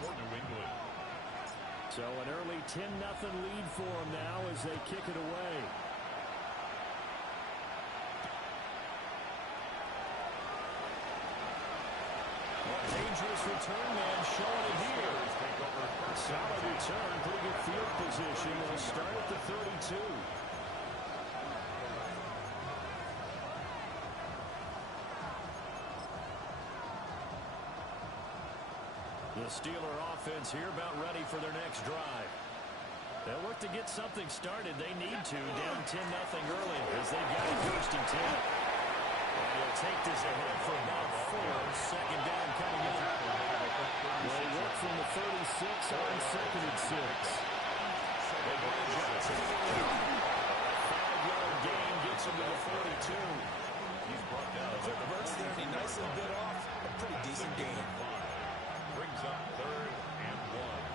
for New England. So an early 10-0 lead for them now as they kick it away. Dangerous return man showing it here. Solid return, pretty good field position. They'll start at the 32. The Steeler offense here about ready for their next drive. They'll look to get something started. They need to, down 10-0 early as they've got it first and 10. And he'll take this ahead for about 4. Second down coming in. They work from the 36 on second and 6. They bring Johnson in. A 5-yard gain gets him to the 42. He's brought down. Took the burst there and he nicely bit off. A pretty decent gain. Brings up 3rd and 1.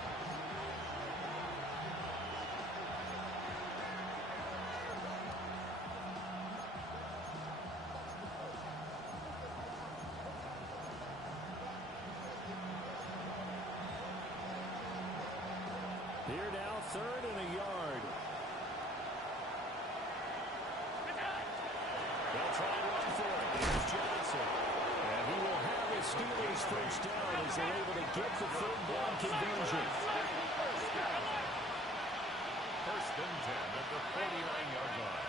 Here now, 3rd and a yard. They'll try and run for it. Here's Johnson. And he will have his Steelers first down as they're able to get the 3rd down conversion. First and 10 at the 49-yard line.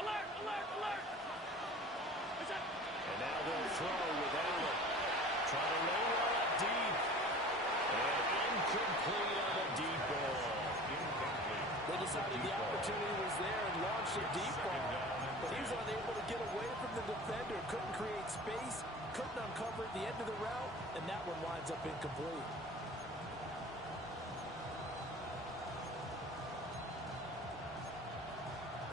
Alert, alert, alert. And now they'll throw with Allen. Trying to lay one up deep. And incomplete on the deep ball. Incomplete. They decided the opportunity was there and launched a deep ball. But he was unable to get away from the defender. Couldn't create space. Couldn't uncover the end of the route. And that one winds up incomplete.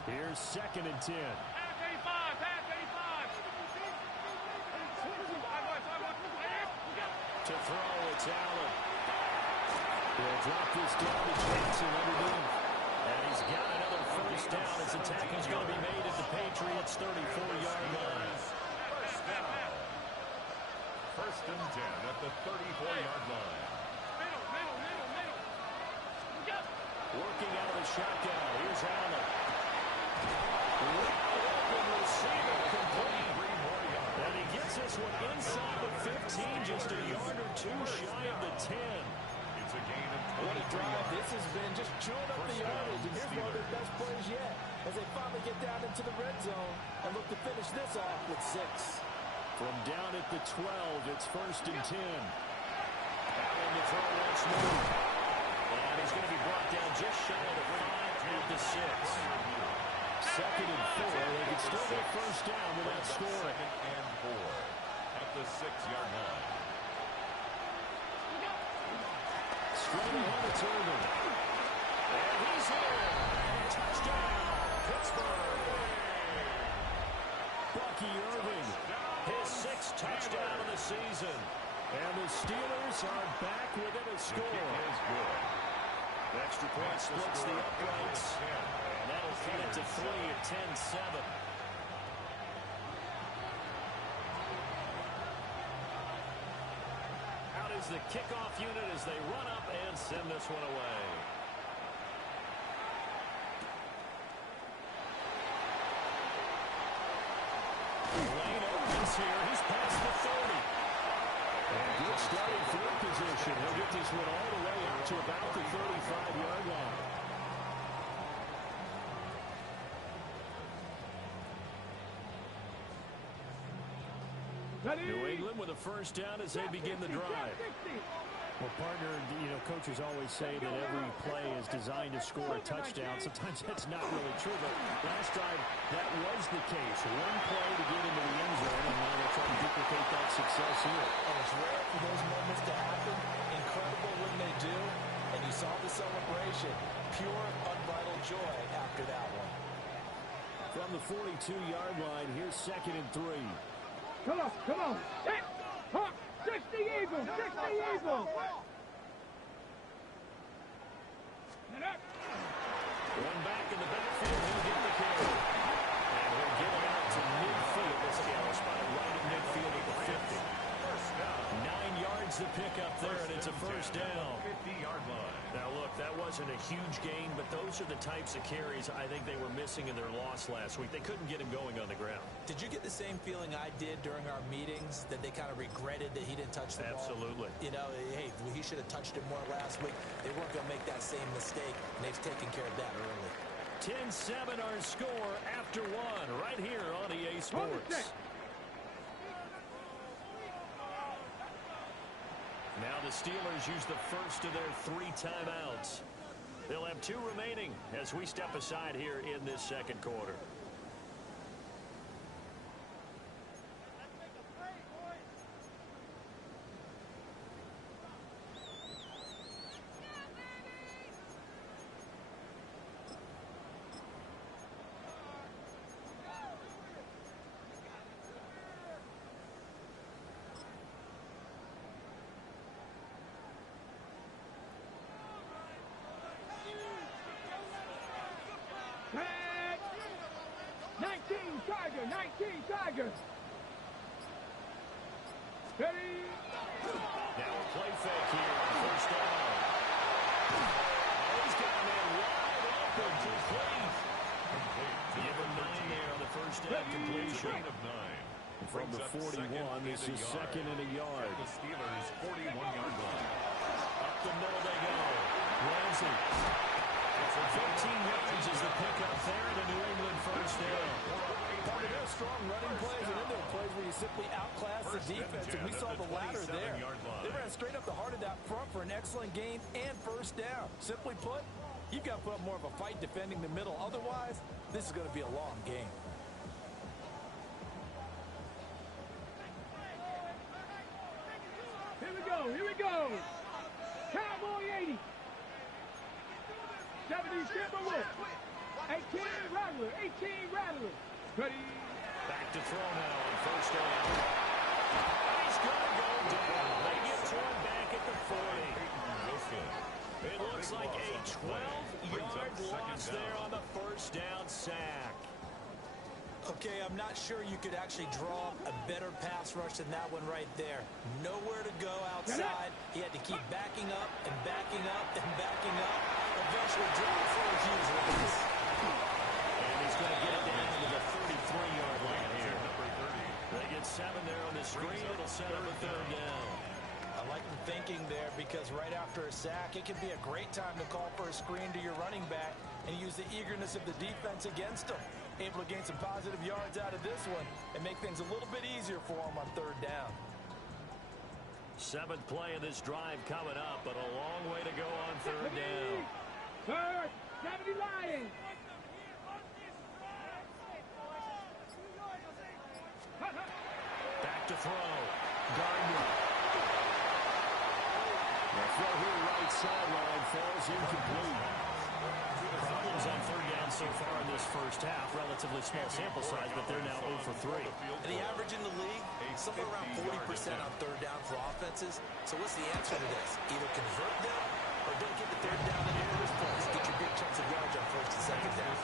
Here's 2nd and 10. Pass 85, pass 85. To throw, it's Allen. He'll drop this down to Johnson underneath. And he's got another first down as the tackle's going to be made at the Patriots' 34-yard line. First down. First and 10 at the 34-yard line. Middle, middle, middle, middle. Working out of the shotgun. Here's Allen. Open receiver complete. And he gets this one inside the 15, just a yard or 2 shy of the 10. It's a gain of 20. What a drive this has been, just chewing up the yardage. And here's one of their best plays yet as they finally get down into the red zone and look to finish this off with 6. From down at the 12, it's first and 10. Allen to throw once more. And he's going to be brought down just shy of the 5 at the 6. Second and 4. They can still get first down without scoring. Second and 4 at the 6-yard line. Straight ahead, it's Irvin. And he's here. Touchdown, Pittsburgh. Bucky Irving, his 6th touchdown of the season. And the Steelers are back within a score. Is good. The extra point splits the uprights. And that'll feed it to 3 at 10-7. Out is the kickoff unit as they run up and send this one away. Lane opens here. He's past the 30. And good starting field position. He'll get this one all the way out to about the 35-yard line. New England with a first down as they begin the drive. Well, partner, coaches always say that every play is designed to score a touchdown. Sometimes that's not really true, but last drive, that was the case. One play to get into the end zone, and now they're trying to duplicate that success here. And it's rare for those moments to happen. Incredible when they do. And you saw the celebration. Pure, unbridled joy after that one. From the 42-yard line, here's 2nd and 3. Come on, come on. Hit! Hop! 60 Eagles! 60 Eagles! One back in the backfield, he'll get the carry. And he'll get him out to midfield. This is the spot right at midfield at the 50. 9 yards the pickup there, and it's a first down. 50-yard line. Now, look, that wasn't a huge gain, but those are the types of carries I think they were missing in their loss last week. They couldn't get him going on the ground. Did you get the same feeling I did during our meetings, that they kind of regretted that he didn't touch the ball? Absolutely. You know, hey, he should have touched it more last week. They weren't going to make that same mistake, and they've taken care of that early. 10-7 our score after one right here on EA Sports. Now the Steelers use the first of their 3 timeouts. They'll have 2 remaining as we step aside here in this second quarter. Tiger. Ready? Now a play fake here on first down. Oh, he's got a man wide open. Complete. Give him 9 there on the first down completion. Of 9. From the 41, this is second and a yard. The Steelers' 41-yard line. Up the middle they go. Ramsey. For 15 yards is the pickup there, the New England first down. Part of their strong running plays, and then there are plays where you simply outclass the defense, and we saw the latter there. They ran straight up the heart of that front for an excellent gain and first down. Simply put, you've got to put up more of a fight defending the middle. Otherwise, this is going to be a long game. Here we go. Cowboy 80. 70 Timberwolf. 18 Rattler. 18 Rattler. Ready. Back to throw now on first down. He's going to go down. They get to him back at the 40. It looks like a 12-yard loss there on the first down sack. Okay, I'm not sure you could actually draw a better pass rush than that one right there. Nowhere to go outside. He had to keep backing up and backing up and backing up. Eventually drawing for a huge release. And he's going to get it down to the 33-yard line here. They get 7 there on the screen. It'll set up a third down. I like the thinking there because right after a sack, it can be a great time to call for a screen to your running back and use the eagerness of the defense against him. Able to gain some positive yards out of this one and make things a little bit easier for him on third down. 7th play of this drive coming up, but a long way to go on third down. Third, 70 Lions. Back to throw. Gardner. The throw here right sideline falls incomplete. Problems on third down so far in this first half. Relatively small sample size, but they're now 0 for 3. And the average in the league, somewhere around 40% on third down for offenses. So what's the answer to this? Either convert them or don't get the third down in the first place. Get your big chunks of yards on first and second down.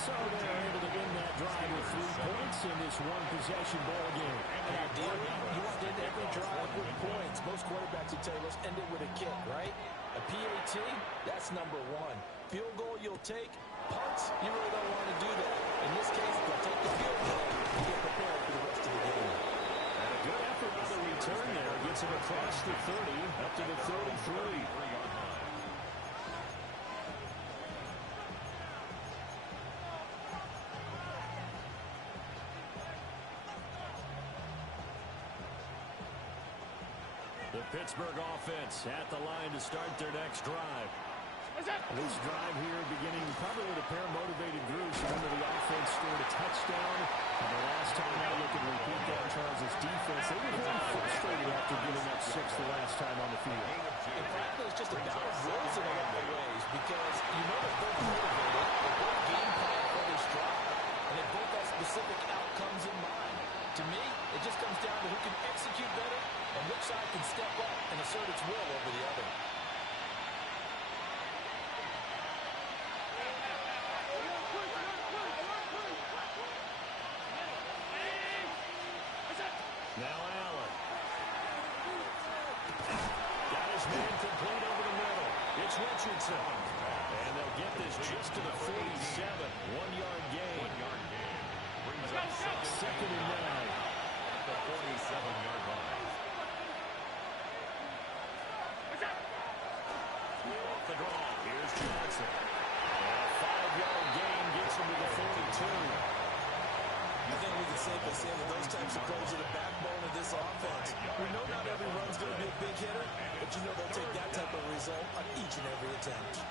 So they're able to win that drive with 3 points in this one-possession ball game. And ideally, you want to end every drive with points. Most quarterbacks would tell you, let's end it with a kick, right? A PAT, that's number 1. Field goal you'll take. Punts, you really don't want to do that. In this case, they'll take the field goal and get prepared for the rest of the game. And a good effort on the return there. Gets him across the 30, up to the 33. The Pittsburgh offense at the line to start their next drive. This drive here beginning probably with a pair of motivated groups. Remember, the offense scored a touchdown. And the last time I look and repeat that, Charles' defense, they were very frustrated after giving up 6 the last time on the field. And frankly, it's just a battle of wills in a lot of ways because you know they're both motivated, they're both game plan for this drive, and they both have specific outcomes in mind. To me, it just comes down to who can execute better and which side can step up and assert its will over the other. Now Allen. It's Richardson. And they'll get this just to the 47. 1-yard gain. Brings up Second and 9. At the 47-yard line. Off the draw. Here's Johnson. And a 5-yard gain gets him to the 42. I think we can safely say that those types of plays are the backbone of this offense. We know not every run's going to be a big hitter, but you know they'll take that type of result on each and every attempt.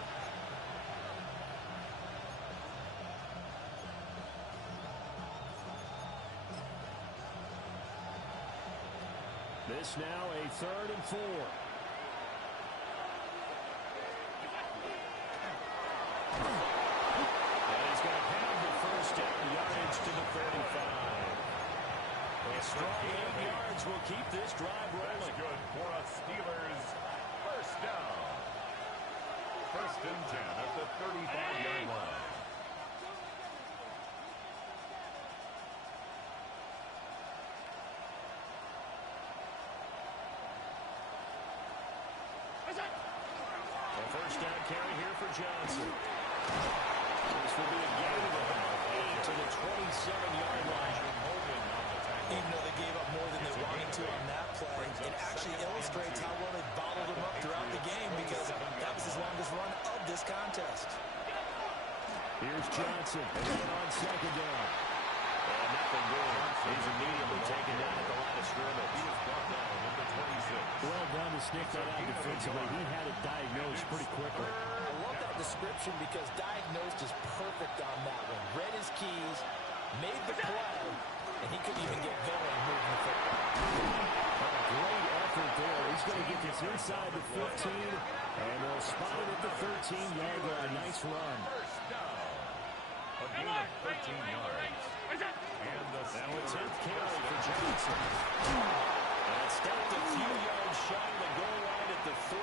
This now a 3rd and 4. And he's going to have the first down yardage to the 35. A strong 8 yards will keep this drive rolling. That's good for a Steelers first down. 1st and 10 at the 35-yard line. A first down carry here for Johnson. This will be a gain of 8 to the 27-yard line. Even though they gave up more than they wanted to on that play, it actually illustrates how well they bottled him up throughout the game because that was his longest run of this contest. Here's Johnson again on 2nd down. And nothing doing. He's immediately taken down at the line of scrimmage. He is brought down at the 26. Well done to sniff that out defensively. He had it diagnosed pretty quickly. I love that description because diagnosed is perfect on that one. Read his keys, made the play, and he couldn't even get going moving the football. A great effort there. He's going to get this inside the 15, and they'll spot it at the 13-yard line. Nice run. First down. A gain of 13 yards. And the Now a 10th carry for Johnson. And it's stopped a few yards shy of the goal line at the 3.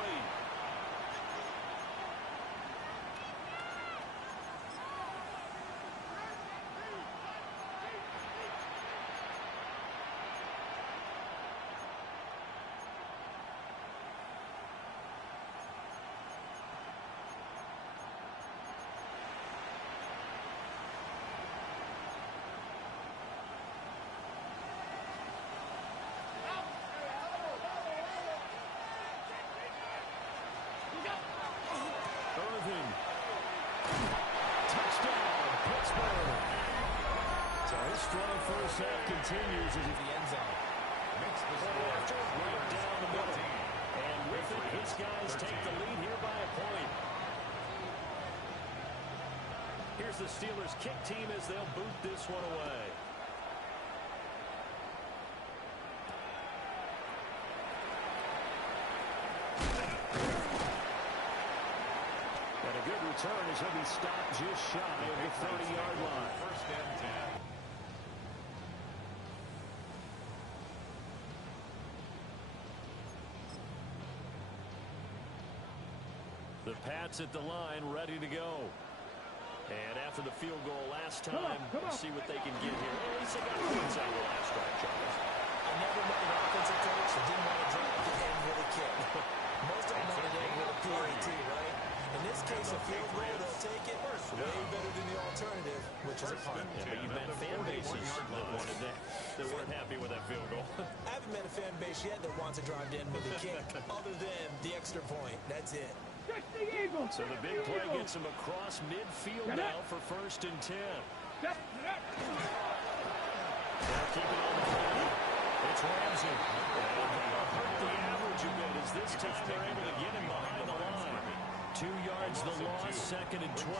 Touchdown, Pittsburgh. So his strong first half continues as The end zone. makes the right score down the middle. And with it, his guys take the lead here by a point. Here's the Steelers kick team as they'll boot this one away. And a good return as he'll be stopped just shy of the 30-yard line. 1st and 10. The Pats at the line, ready to go. And after the field goal last time, we'll see what they can get here. At least they got points out of the last drive, Charles. I never met an offensive coach that didn't want to drive to end with a kick. Most of them want to end with a PAT, right? In this case, a field goal, they'll take it. Way better than the alternative, which is a punt. Yeah, but you've met fan bases that weren't happy with that field goal. I haven't met a fan base yet that wants to drive to end with a kick, other than the extra point. That's it. So the big play gets him across midfield now for 1st and 10. Now keep it on the play. It's Ramsey. And they'll hurt the average a bit as this time they're able to get him behind the line. 2 yards the loss, 2nd and 12.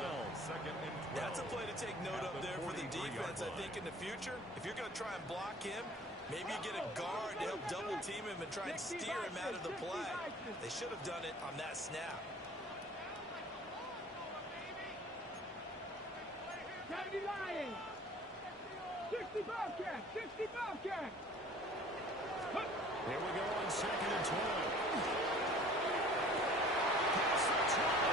That's a play to take note of there for the defense, I think, in the future. If you're going to try and block him, maybe you get a guard to help double team him and try and steer him out of the play. They should have done it on that snap. County Lions! 60 Bobcat! 60 Bobcat! Here we go on 2nd and 12. Pass the 20.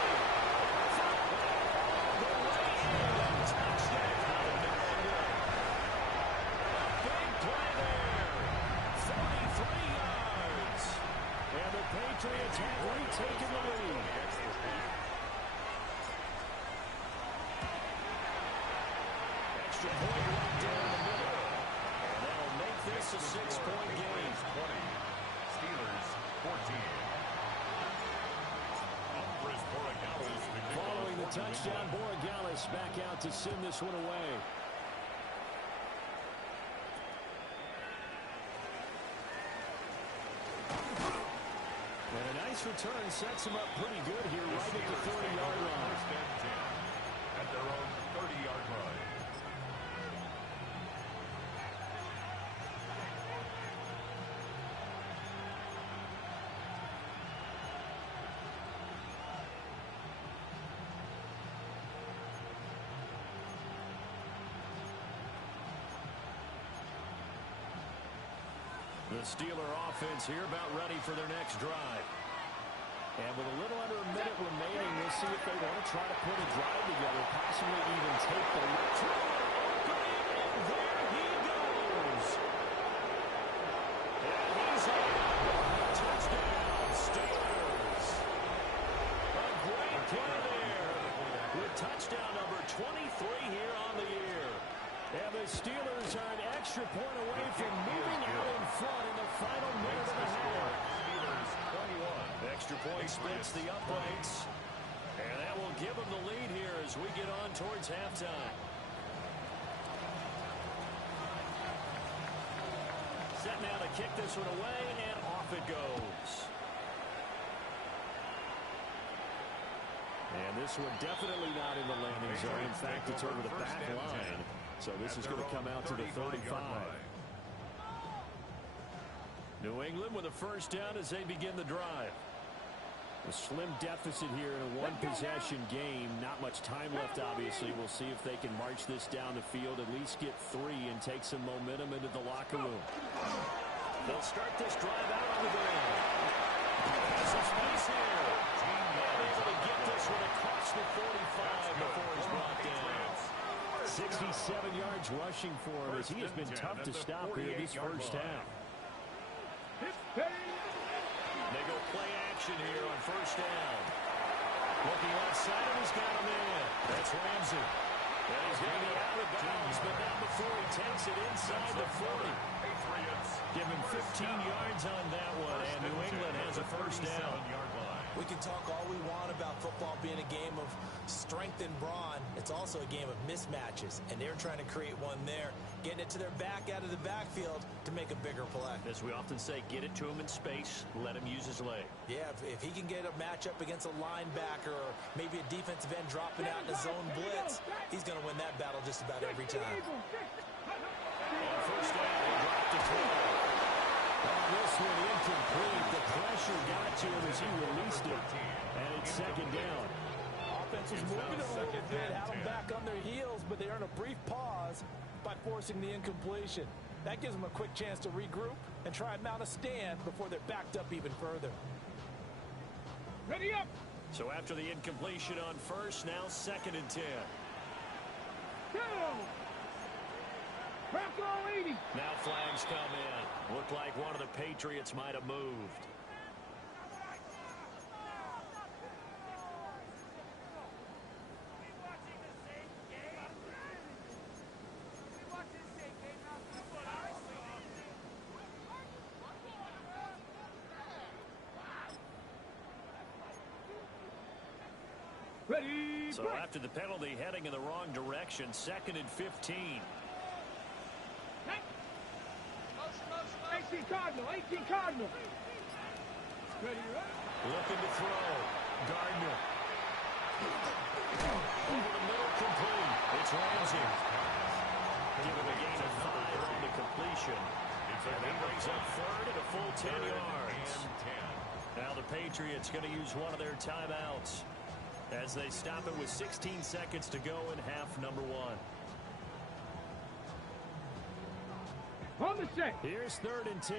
Big play there. 43 yards. And the Patriots have retaken the lead. extra point right down the middle. And that'll make this a 6-point game. 20. Steelers 14. Following the touchdown, Borregales back out to send this one away. And a nice return sets him up pretty good here right at the 30-yard line. First and 10 at their own 30-yard line. The Steeler offense here about ready for their next drive. And with a little under a minute remaining, we'll see if they want to try to put a drive together, possibly even take the lead. And there he goes. And he's out. Touchdown, Steelers. A great play there with touchdown number 23 here on the year. And the Steelers are an extra point away from moving out in front in the final minute of the half. Steelers 21. Extra point splits the uprights. And that will give them the lead here as we get on towards halftime. Set now to kick this one away, and off it goes. And this one definitely not in the landing zone. In fact, it's over the back line. So this is going to come out to the 35. New England with a first down as they begin the drive. A slim deficit here in a one-possession game. Not much time left, obviously. We'll see if they can march this down the field, at least get 3, and take some momentum into the locker room. They'll start this drive out on the ground. Some space here. Able to get this one across the 45 before he's brought down. 67 yards rushing for him as he has been tough to stop here this first half. They go play action here on first down. Looking left side, and he's got him in. That's Ramsey. And he's going to be out of bounds, but not before he takes it inside the 40. Patriots. Give him 15 yards on that one, and New England has a first down. We can talk all we want about football being a game of strength and brawn. It's also a game of mismatches, and they're trying to create one there, getting it to their back out of the backfield to make a bigger play. As we often say, get it to him in space, let him use his leg. Yeah, if he can get a matchup against a linebacker or maybe a defensive end dropping out in a zone blitz, he's going to win that battle just about every time. On first down, they drop to 12. This one incomplete. The pressure got to him as he released it. And it's second down. Offense was moving a little bit, had them back on their heels, but they earn a brief pause by forcing the incompletion. That gives them a quick chance to regroup and try and mount a stand before they're backed up even further. Ready up. So after the incompletion on first, now second and 10. Go. Bronco 80. Now flags come in. Looked like one of the Patriots might have moved. Ready. So after the penalty, heading in the wrong direction, second and 15. 18 Cardinal. 18 Cardinal. Ready. Looking to throw. Gardner. Over the middle, complete. It's Ramsey. Give him a gain of 5 on the completion. And that brings up third and a full 10 yards. Now the Patriots going to use one of their timeouts as they stop it with 16 seconds to go in half number 1. On the set. Here's third and 10.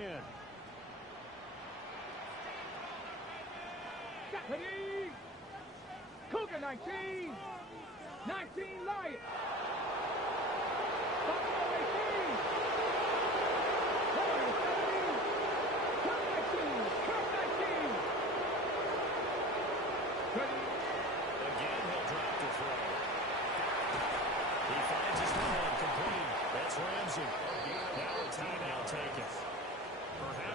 Ready. Cougar 19. 19 Lion. Buffalo 18. Lion 17. Cup 19. Cup 19. Ready. Again, he'll drop to throw. He finds his man complete.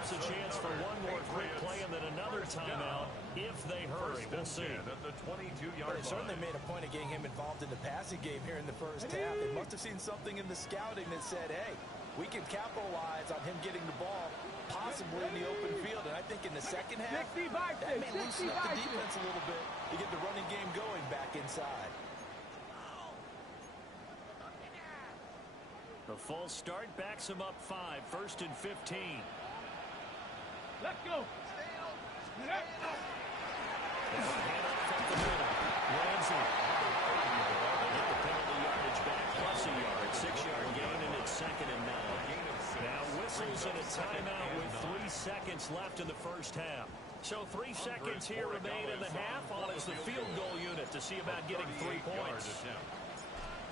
us a chance for one more quick play and then another timeout if they hurry. We'll see. At the 22-yard But they certainly line. made a point of getting him involved in the passing game here in the first half. They must have seen something in the scouting that said, hey, we can capitalize on him getting the ball possibly in the open field. And I think in the second half, that may loosen up the defense a little bit to get the running game going back inside. The false start backs him up 5, 1st and 15. Let's go. Handoff up the middle. Ramsey. They get the penalty yardage back plus a yard. 6-yard gain, and it's 2nd and 9. Now whistles and a timeout with 3 seconds left in the first half. So 3 seconds here remain in the half on as the field goal unit to see about getting 3 points.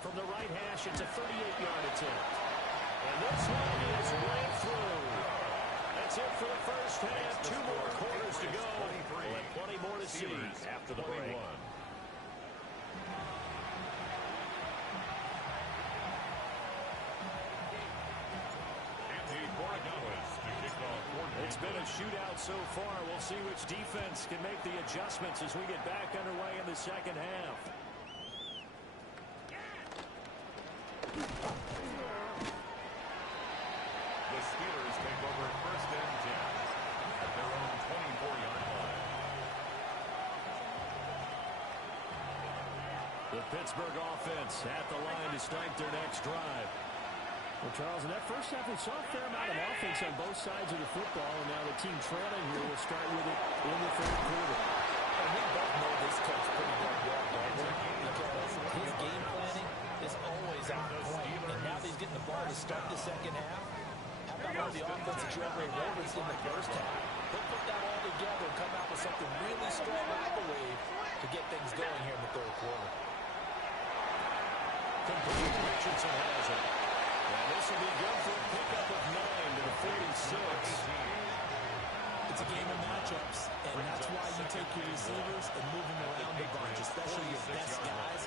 From the right hash, it's a 38-yard attempt. And this one is right through. That's it for the first half. 2 more quarters to go. We'll have plenty more to see after the break. It's been a shootout so far. We'll see which defense can make the adjustments as we get back underway in the second half. The Steelers take over 1st and 10 at their own 24-yard line. The Pittsburgh offense at the line to start their next drive. Well, Charles, in that first half, we saw a fair amount of offense on both sides of the football, and now the team trailing here will start with it in the third quarter. And we both know this coach pretty darn well, because his game planning is always on point. And now that he's getting the ball to start the second half, how about the offense that JBryant referenced in the first half? He'll put that all together and come out with something really strong, I believe, to get things going here in the third quarter. Complete. Richardson has it. And this will be good for a pickup of 9 to the 46. It's a game of matchups, and that's why you take your receivers and move them around the bunch, especially your best guys.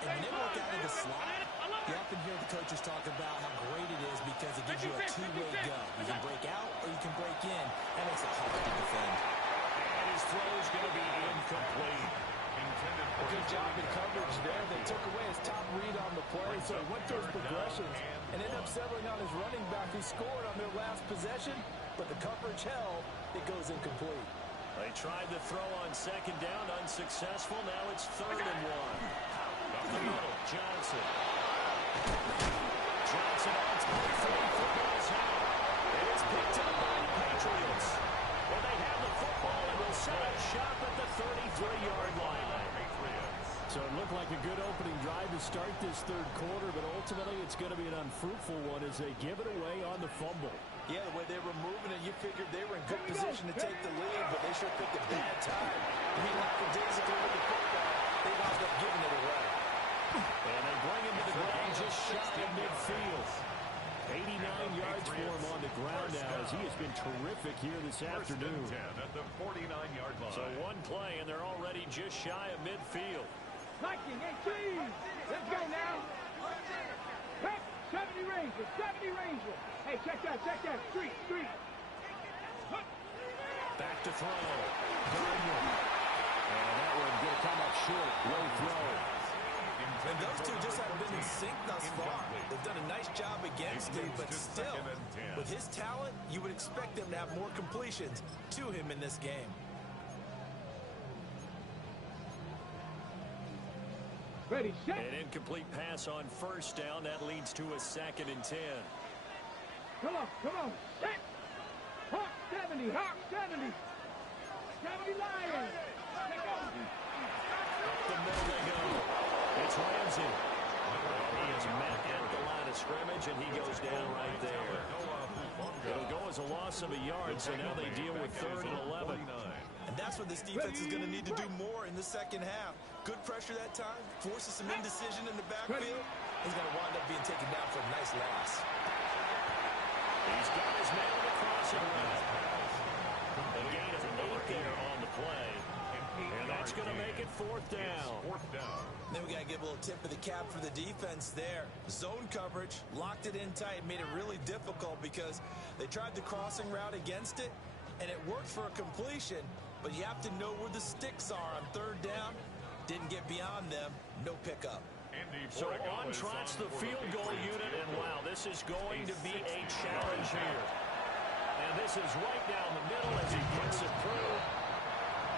And when they work out of the slot, you often hear the coaches talk about how great it is because it gives you a two-way go. You can break out or you can break in. That makes it hard to defend. And his throw is going to be incomplete. A good job in coverage there. They took away his top read on the play, so he went to his progressions and ended up settling on his running back who scored on their last possession, but the coverage held. It goes incomplete. They tried to throw on 2nd down, unsuccessful. Now it's 3rd and 1. Up the middle, Johnson. Johnson on top, throwing footballs out. And it's picked up by the Patriots. Well, they have the football and will set up shop at the 33-yard line. So it looked like a good opening drive to start this third quarter, but ultimately it's going to be an unfruitful one as they give it away on the fumble. Yeah, the way they were moving it, you figured they were in good position to take the lead, but they sure picked a bad time. I mean, lackadaisical with the football, they wound up giving it away. And they bring him to the ground just shy of midfield. 89 yards for him on the ground now as he has been terrific here this afternoon. 10 at the 49-yard line. So one play, and they're already just shy of midfield. Liking 18. Let's go now. Hey, 70 Ranger, 70 Ranger. Hey, check that. Street. Back to throw. Gardner. And that one going to come up short. Low throw. And those two just haven't been in sync thus far. They've done a nice job against him, but still, with his talent, you would expect them to have more completions to him in this game. Ready, set. An incomplete pass on 1st down. That leads to a 2nd and 10. Come on. Set. Hawk 70. 70 Lions. Take over. Up the middle they go. It's Ramsey. He is met at the line of scrimmage, and he goes down right there. It'll go as a loss of a yard, so now they deal with 3rd and 11. And that's what this defense is going to need to do more in the second half. Good pressure that time, forces some indecision in the backfield. He's going to wind up being taken down for a nice loss. He's got his man on the crossing route. A gain of 8 there on the play. And that's going to make it it 4th down. 4th down. Then we got to give a little tip of the cap for the defense there. Zone coverage, locked it in tight, made it really difficult because they tried the crossing route against it, and it worked for a completion, but you have to know where the sticks are on 3rd down. Didn't get beyond them. No pickup. So on trots the field goal unit, and wow, this is going to be a challenge here. And this is right down the middle as he puts it through.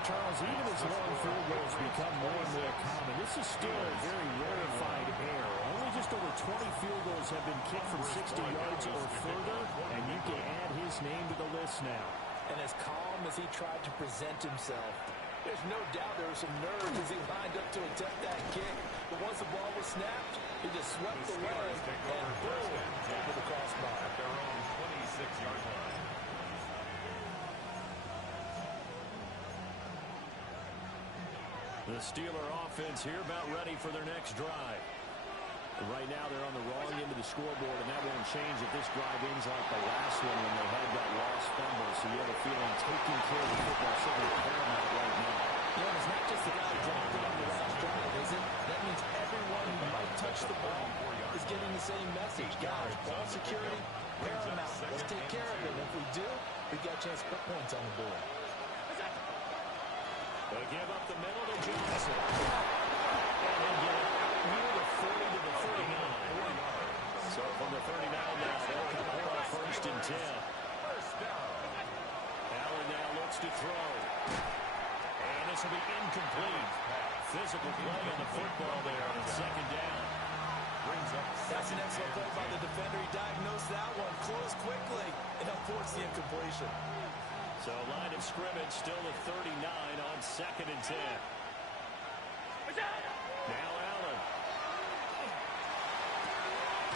Charles, even as long field goals become more and more common, this is still a very rarefied air. Only just over 20 field goals have been kicked from 60 yards or further, and you can add his name to the list now. And as calm as he tried to present himself, there's no doubt there was some nerves as he lined up to attempt that kick. But once the ball was snapped, he just swept away and boom, over the crossbar. At their own 26-yard line. The Steeler offense here about ready for their next drive. Right now they're on the wrong end of the scoreboard, and that won't change if this drive ends like the last one when they had that lost fumble. So you have a feeling taking care of the football is certainly paramount right now. Yeah, it's not just the guy who dropped it on the last drive, is it? That means everyone who might touch the ball is getting the same message. Guys, ball security, paramount. Let's take care of it. If we do, we got a chance to put points on the board. They give up the middle to Johnson. And they get it near the 40 to the 39. So from the 39 now, they'll come up on 1st and 10. First down. Allen now looks to throw. And this will be incomplete. Physical play on the football there on 2nd down. Brings up That's an excellent play by the defender. He diagnosed that one, closed quickly, and unforced the incompletion. So line of scrimmage still at 39 on 2nd and 10. Now Allen.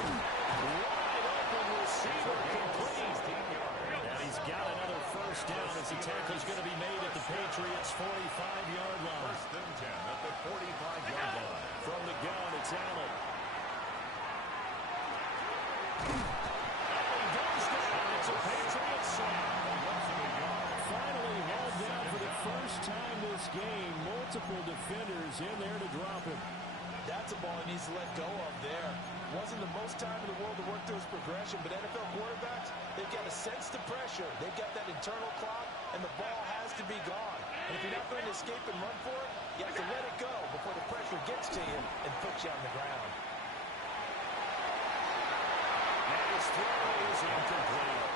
Wide open receiver complete. And he's got another 1st down as the tackle is going to be made at the Patriots' 45-yard line. 1st and 10 at the 45-yard line. From the gun, it's Allen. And he goes down. It's a Patriots sack. Finally hauled down for the first time this game. Multiple defenders in there to drop him. That's a ball he needs to let go of there. Wasn't the most time in the world to work through his progression, but NFL quarterbacks, they've got to sense the pressure. They've got that internal clock, and the ball has to be gone. And if you're not going to escape and run for it, you have to let it go before the pressure gets to you and puts you on the ground. And his throw is incomplete.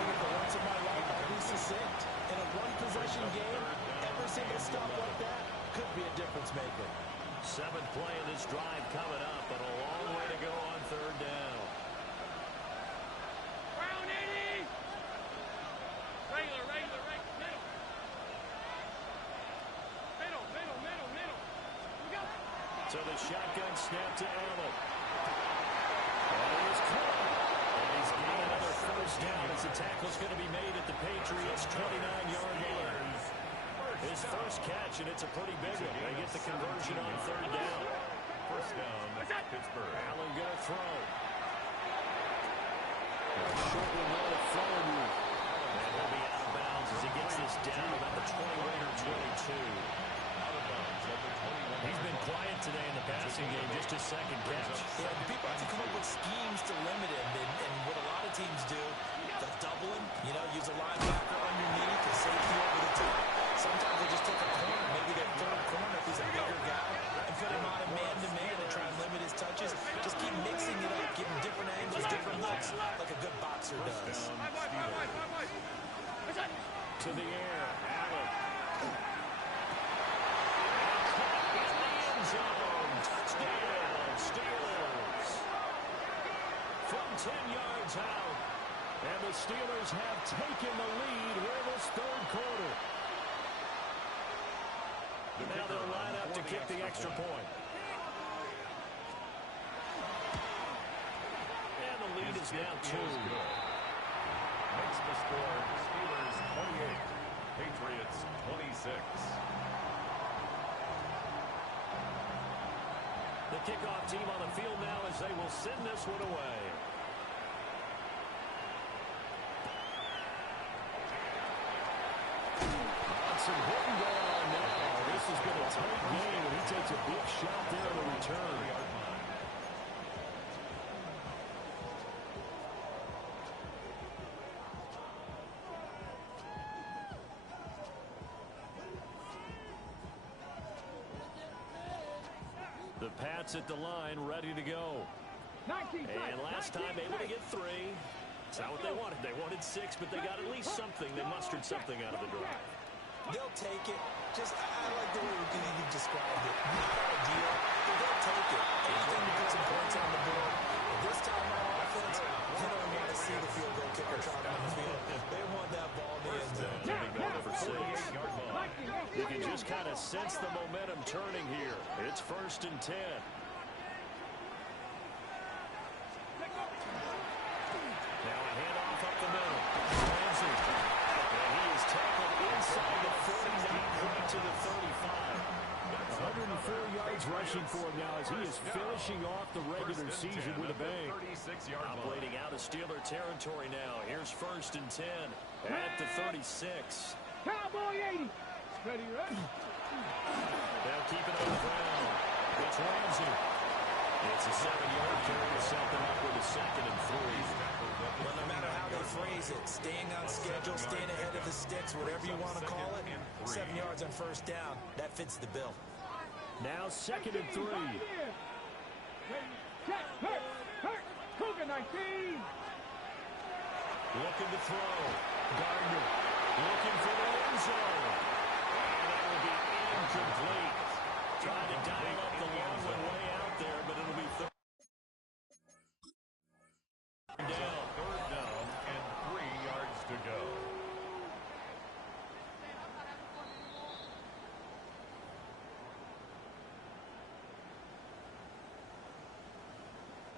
For once in my life, I'll be succinct. In a one-possession game, every single stop like that could be a difference maker. 7th play of this drive coming up, but a long way to go on 3rd down. Brown 80. Regular, regular, middle. Middle. We go. So the shotgun snap to Allen. And it is caught. And he's got another 1st down as the tackle's going to be made at the Patriots' 29-yard line. His first catch, and it's a pretty big one. They get the conversion on 3rd down. 1st down, Pittsburgh. Allen going to throw. Short one there to Flowers. And he'll be out of bounds as he gets this down about the 21 or 22. Out of bounds at the 21. He's been quiet today in the passing game, just his 2nd catch. Yeah, people have to come up with schemes to limit him, and what a lot of teams do, they'll double him, use a linebacker underneath, a safety over the top. Sometimes they just take a corner, maybe their 3rd corner if he's a bigger guy, and put him on a man-to-man and try and limit his touches. Just keep mixing it up, give him different angles, different looks, like a good boxer does. To the air, Allen. Touchdown, Steelers. From 10 yards out. And the Steelers have taken the lead here this 3rd quarter. Now they'll line up to kick the extra point. And the lead is now 2. Makes the score Steelers 28, Patriots 26. The kickoff team on the field now as they will send this one away. Some hitting going on now. This is going to tight game, and he takes a big shot there on the return. The Pats at the line, ready to go. And last time able to get 3. It's not what they wanted. They wanted 6, but they got at least something. They mustered something out of the drive. They'll take it. Just, I like the way you described it. Not ideal, but they'll take it. Anything to put some points on the board. This time on offense, they don't want to see the field goal kicker trotting on the field. They want that ball in the end zone. They'll be going for 6. You can just kind of sense the momentum turning here. It's 1st and 10. Now a handoff up the middle. Ramsey. And he is tackled inside the 40, not to the 35. 104 yards rushing for him now as he is finishing off the regular season with a bang. Operating out of Steeler territory now. Here's 1st and 10 at the 36. Cowboy 80. Ready, rush. They'll keep it on the ground. It's Ramsey. It's a 7-yard carry to set them up with a 2nd and 3. Well, no matter how they phrase it, staying on schedule, staying ahead of the sticks, whatever you want to call it, 7 yards on 1st down, that fits the bill. Now 2nd and 3. Check, hurt, Cougar 19. Looking to throw. Gardner looking for the end zone. And that will be incomplete. Trying to dial up the long one way out there, but it'll be third down. 3rd down and 3 yards to go.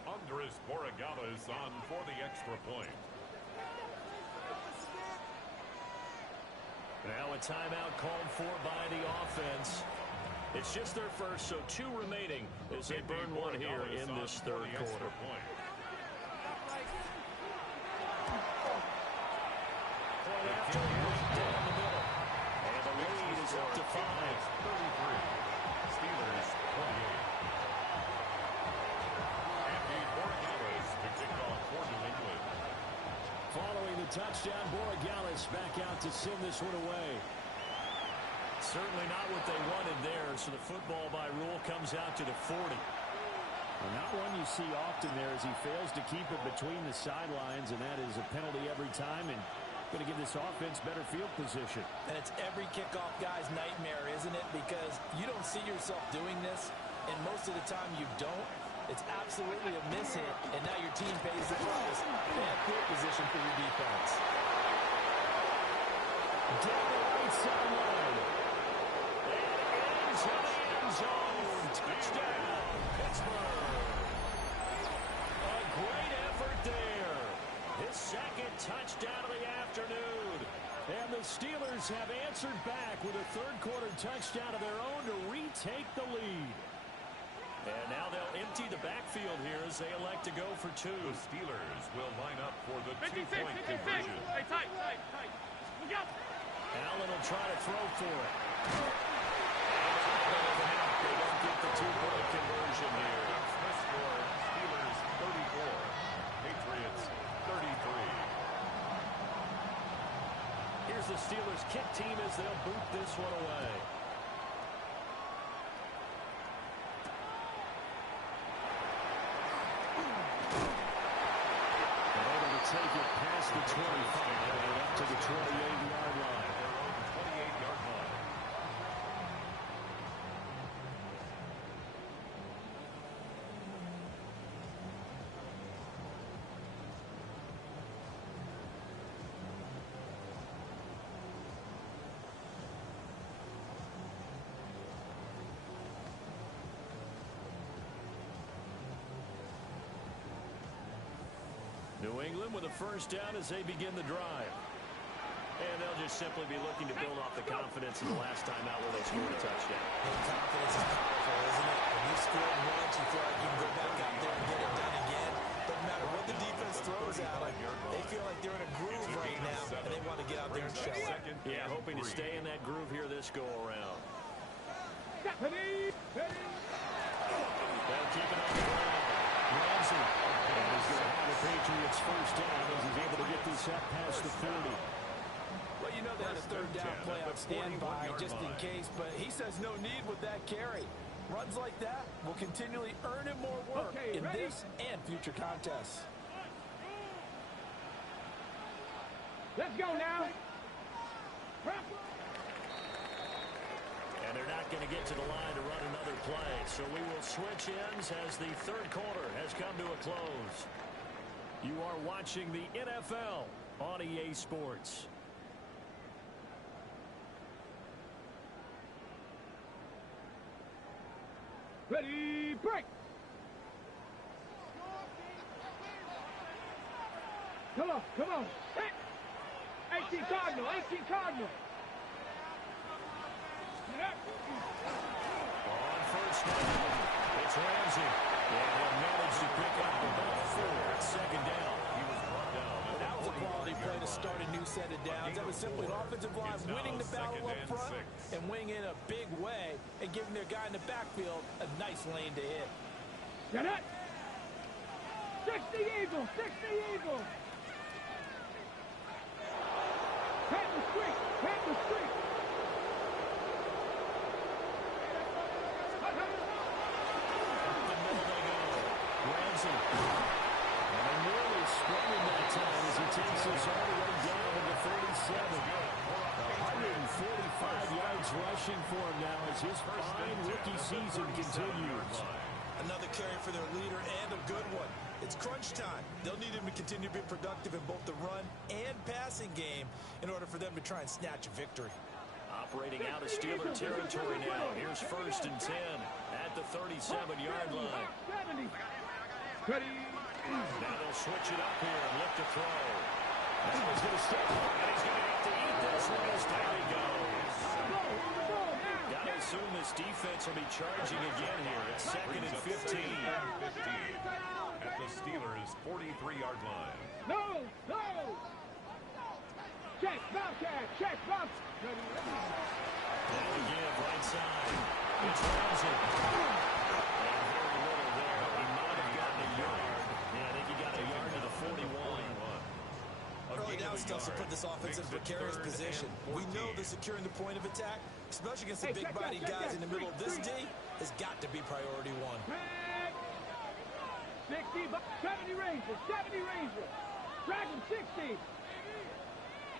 Andres Borregales on for the extra point. Now a timeout called for by the offense. It's just their first, so 2 remaining as they burn one here in this 3rd quarter. After right down the middle. And the lead is up to 5. 33. Steelers 28. Andy Borregales to kick off for New England. Following the touchdown, Borregales back out to send this one away. Certainly not what they wanted there, so the football by rule comes out to the 40. Well, not one you see often there as he fails to keep it between the sidelines, and that is a penalty every time, and going to give this offense better field position. And it's every kickoff guy's nightmare, isn't it? Because you don't see yourself doing this, and most of the time you don't. It's absolutely a miss hit, and now your team pays the price. Bad field position for your defense. Down the right sideline. Into the end zone. Touchdown, Pittsburgh. A great effort there. His 2nd touchdown of the afternoon. And the Steelers have answered back with a 3rd quarter touchdown of their own to retake the lead. And now they'll empty the backfield here as they elect to go for 2. The Steelers will line up for the 56, 2-point 56. conversion. Hey, tight. Look out. Allen will try to throw for it. They don't get the 2-point conversion here. That's the score. Steelers 34. Patriots 33. Here's the Steelers kick team as they'll boot this one away. Take it past the 25 and up to the 28-yard line. Their own 28-yard line. New England with a 1st down as they begin the drive. And they'll just simply be looking to build off the confidence of the last time out where they scored a touchdown. And confidence is powerful, isn't it? When you score once, you feel like you can go back out there and get it done again. Doesn't matter what the defense throws at them. They feel like they're in a groove right now, and they want to get out there and show it. Yeah, hoping to stay in that groove here this go-around. Ready. They'll keep it on the ground. Ramsey. And he's going to have the Patriots first down as he's able to get this up past the 40. Well, you know they had a third down play on standby just in case, but he says no need with that carry. Runs like that will continually earn him more work in this and future contests. Let's go now. And they're not going to get to the line to run another play, so we will switch ends as the third quarter has come to a close. You are watching the NFL on EA Sports. Ready, break. Come on. Hit. 18 Cardinal. On first down, it's Ramsey. And will manage to pick up about 4 at second down. He was brought down. That was a quality play to start a new set of downs. That was simply an offensive line winning the battle up front and winning in a big way and giving their guy in the backfield a nice lane to hit. Get it. 60 Eagles. Pat the streak. Ramsey. And nearly sprung that time as he takes us all the way down to the 37. 145 yards rushing for him now as his fine rookie season continues. Another carry for their leader and a good one. It's crunch time. They'll need him to continue to be productive in both the run and passing game in order for them to try and snatch a victory. Operating out of Steeler territory now. Here's first and 10 at the 37-yard line. 70. Ready. Now they'll switch it up here and look to throw. Now he's going to step up, and he's going to have to eat this one as there he goes. Got to assume this defense will be charging again here. It's second and 15. At the Steelers' 43-yard line. No. Check, bounce. And again, right side. It's Ramsey. And very little there. He might have gotten a yard. Yeah, I think he got a yard to the 41. Early down stuff to put this offense in a precarious position. We know that securing the point of attack, especially against the big-bodied guys in the middle of this D, has got to be priority one. 60, 70 Rangers. Dragon 60.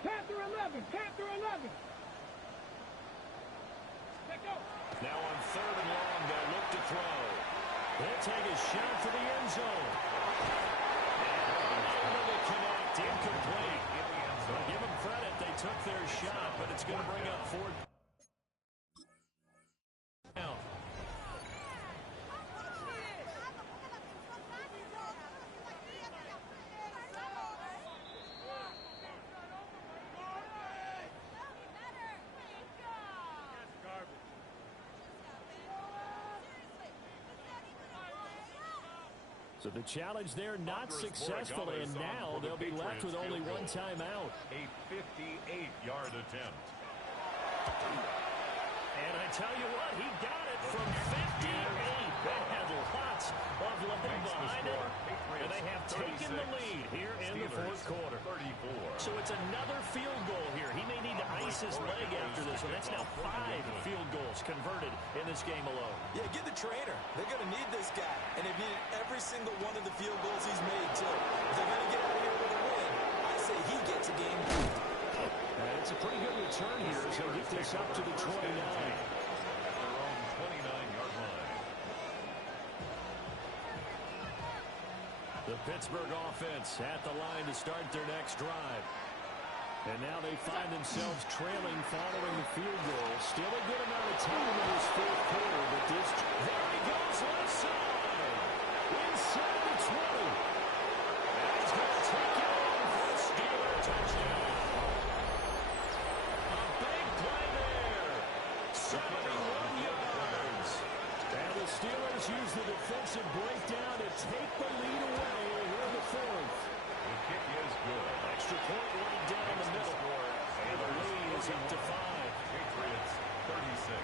Panther 11. Now on third and long, they'll look to throw. They'll take a shot for the end zone. And able to connect, incomplete. Well, give them credit, they took their shot, but it's going to bring up fourth. Now. So the challenge there not successful, and now they'll be left with only one timeout. A 58-yard attempt. And I tell you what, he got it from 58. They had lots of leg behind it, and they have taken the lead here in the fourth quarter. 34. So it's another field goal here. He may need to ice his leg after this one. That's now 5 field goals converted in this game alone. Yeah, get the trainer. They're going to need this guy, and they've needed every single one of the field goals he's made, too. If they're going to get out of here with a win, I say he gets a game. And it's a pretty good return here as they'll get this up to the 29. Their own 29-yard line. The Pittsburgh offense at the line to start their next drive. And now they find themselves trailing following the field goal. Still a good amount of time in this fourth quarter, but this... There he goes, left side! Inside the 20. And he's going to take it on for a Steeler touchdown. A big play there. 71 yards. And the Steelers use the defensive breakdown to take the lead away here in the fourth. The kick is good. Extra point right down the middle. And the lead is up to 5. Patriots 36.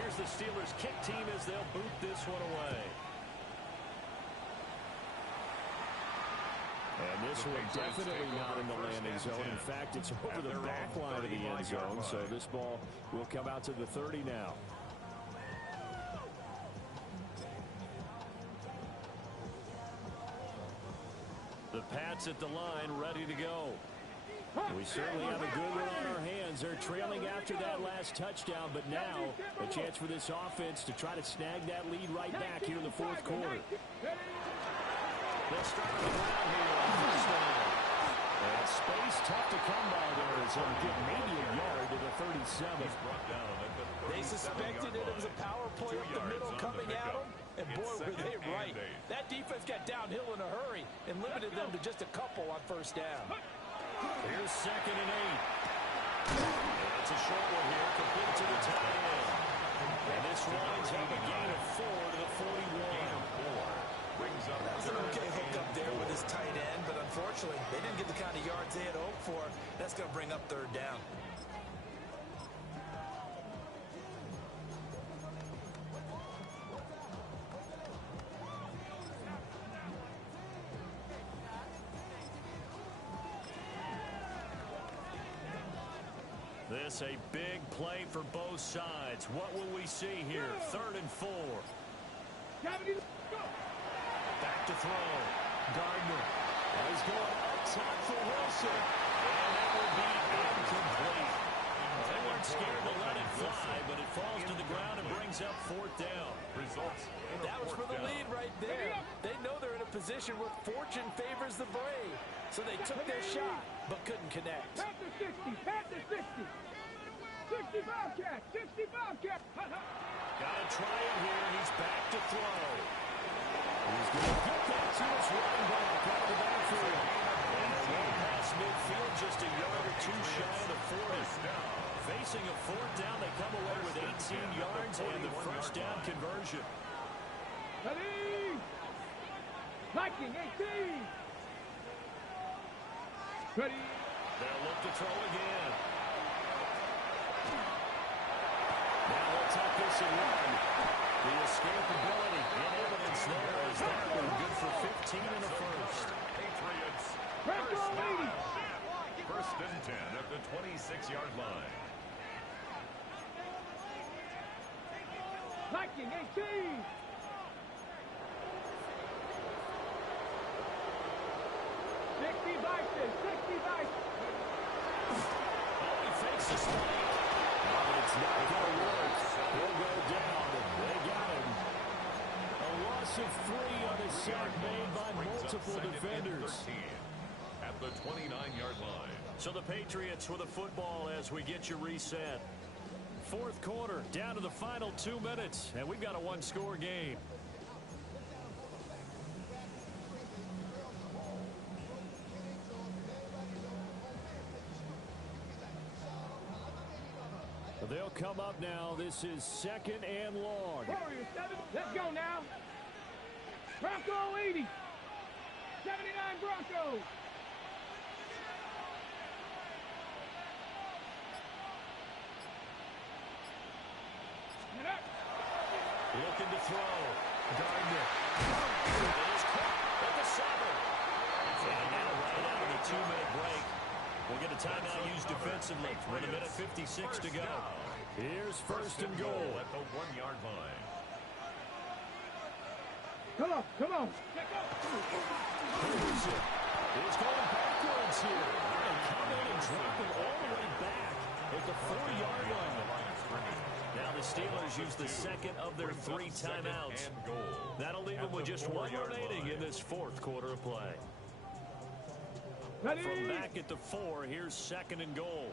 Here's the Steelers' kick team as they'll boot this one away. And this one definitely not in the landing zone. In fact, it's over the back line of the end zone. So this ball will come out to the 30 now. The Pats at the line, ready to go. We certainly have a good one on our hands. They're trailing after that last touchdown, but now a chance for this offense to try to snag that lead right back here in the fourth quarter. They'll start on the ground here on first down. And space tough to come by there as they'll get maybe a yard to the 37. They suspected it was a power play up the middle coming at them, and boy, were they right. That defense got downhill in a hurry and limited them to just a couple on first down. Here's 2nd and 8. And it's a short one here, complete to the tight end. And this winds up a gain of 4 to the 41. That was an okay hook up there with his tight end, but unfortunately, they didn't get the kind of yards they had hoped for. That's going to bring up 3rd down. This a big play for both sides. What will we see here? 3rd and 4. Back to throw. Gardner is going up top for Wilson. And that will be incomplete. They weren't scared to let it fly, but it falls to the ground and brings up 4th down. Results. That was for the lead right there. They know they're in a position where fortune favors the brave. So they took their shot, but couldn't connect. Panther 60, Panther 60. 60 Bobcat, 60 Bobcat. Got to try it here. He's back to throw. He's going to get that to his running back out of the backfield. And a run past midfield, just a yard or 2 shy of the 40. Facing a 4th down, they come away with 18 yards and the first down conversion. Ready? Viking 18. Ready? They'll look to throw again. Now let's take this and run. The escapability in evidence there as that one good for 15 in the first. Patriots. First and 10 at the 26-yard line. Viking 18. Fakes a spike. But it's not going to work. He'll go down, and they got him. A loss of 3 on a sack made by multiple defenders. At the 29-yard line. So the Patriots with a football as we get you reset. Fourth quarter, down to the final 2 minutes, and we've got a 1-score game. They'll come up now. This is 2nd and long. Warriors 7. Let's go now. Bronco 80. 79 Broncos. Looking to throw. Gardner. It is caught at the 7. And now right out of the 2-minute break. We'll get a timeout used defensively with 1:56 to go. Here's first and goal at the 1-yard line. Come on, come on. Here's it. He's going backwards here. And come in and drop it all the way back at the 4-yard line. Now the Steelers use the second of their 3 timeouts. That'll leave them with just 1 remaining in this fourth quarter of play. Ready? From back at the 4, here's 2nd and goal.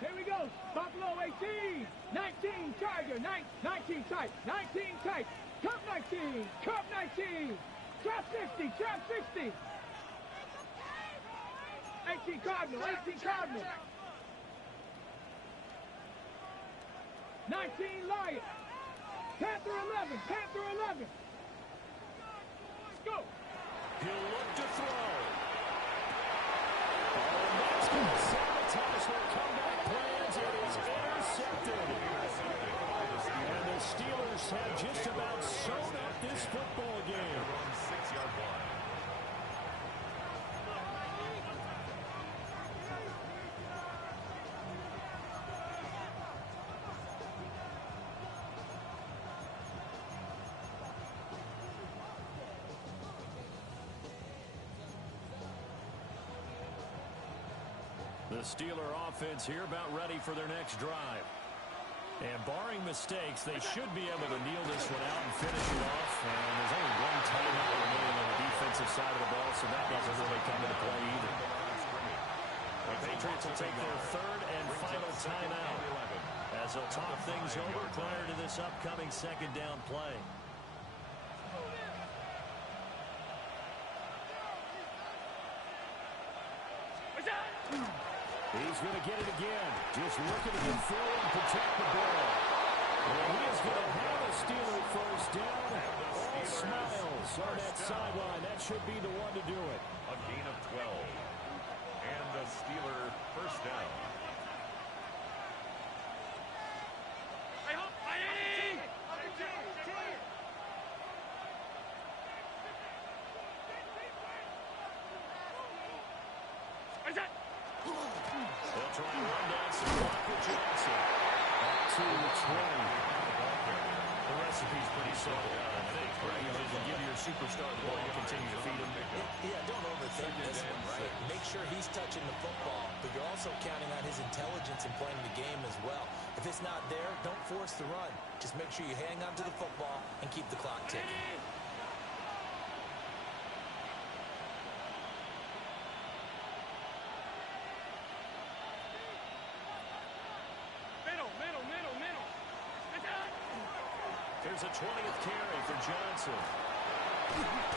Here we go. Buffalo 18. 19 Tiger. 19 tight. 19 tight. Cup 19. Cup 19. Trap 60. Trap 60. 18 Cardinal. 18 Cardinal. 19 Lion. Panther 11. Panther 11. Let's go. He'll look to throw. Oh, that's going to sabotage their comeback plans. It is intercepted. The Steeler offense here about ready for their next drive. And barring mistakes, they should be able to kneel this one out and finish it off. And there's only one timeout remaining on the defensive side of the ball, so that doesn't really come into play either. The Patriots will take their third and final timeout as they'll talk things over prior to this upcoming second down play. He's going to get it again. Just looking to get forward and protect the ball. And he is going to have a Steeler first down. All smiles on that sideline. That should be the one to do it. A gain of 12. And the Steeler first down. They'll try and run down some clock with Johnson. Back to the 20. The recipe's pretty simple, I think. Just give your superstar the ball and continue to feed him. Yeah, don't overthink this one, right? Make sure he's touching the football, but you're also counting on his intelligence in playing the game as well. If it's not there, don't force the run. Just make sure you hang on to the football and keep the clock ticking. There's a 20th carry for Johnson.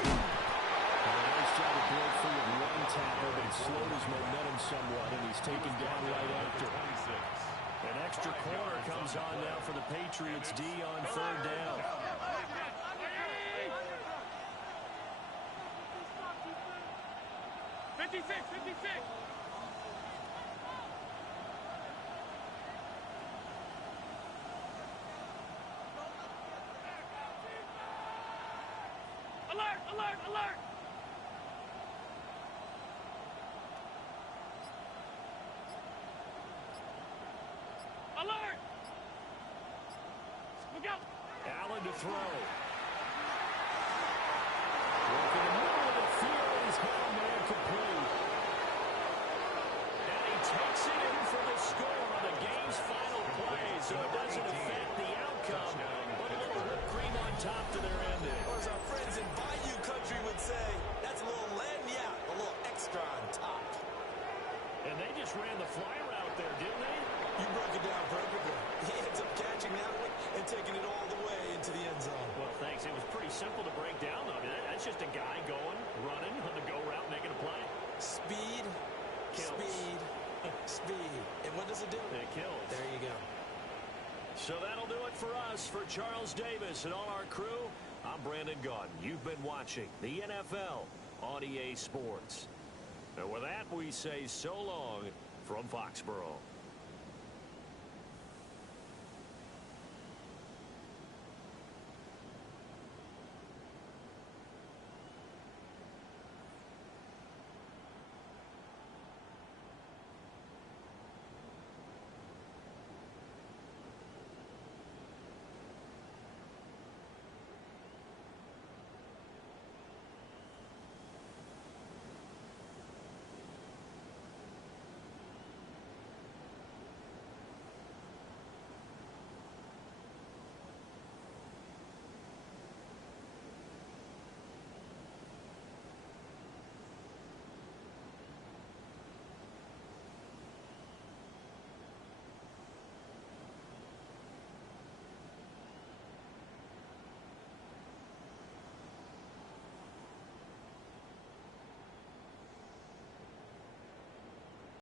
Nice job to break free of one tackle, but he slowed his momentum somewhat, and he's taken down right after. An extra corner comes on now for the Patriots D on third down. 56. Alert! Look out! Allen to throw. Working the middle of the field, he's got a man complete. And he takes it in for the score on the game's final play, so it doesn't affect the outcome, but a little whipped cream on top to their ending. Or as our friends in Bayou Country would say, that's a little lagniappe, a little extra on top. And they just ran the fly route there, didn't they? You broke it down perfectly. He ends up catching that one and taking it all the way into the end zone. Well, thanks. It was pretty simple to break down, though. That's just a guy going, running on the go route, making a play. Speed, Kills. speed. And what does it do? It kills. There you go. So that'll do it for us. For Charles Davis and all our crew, I'm Brandon Gaudin. You've been watching the NFL on EA Sports. And with that, we say so long from Foxborough.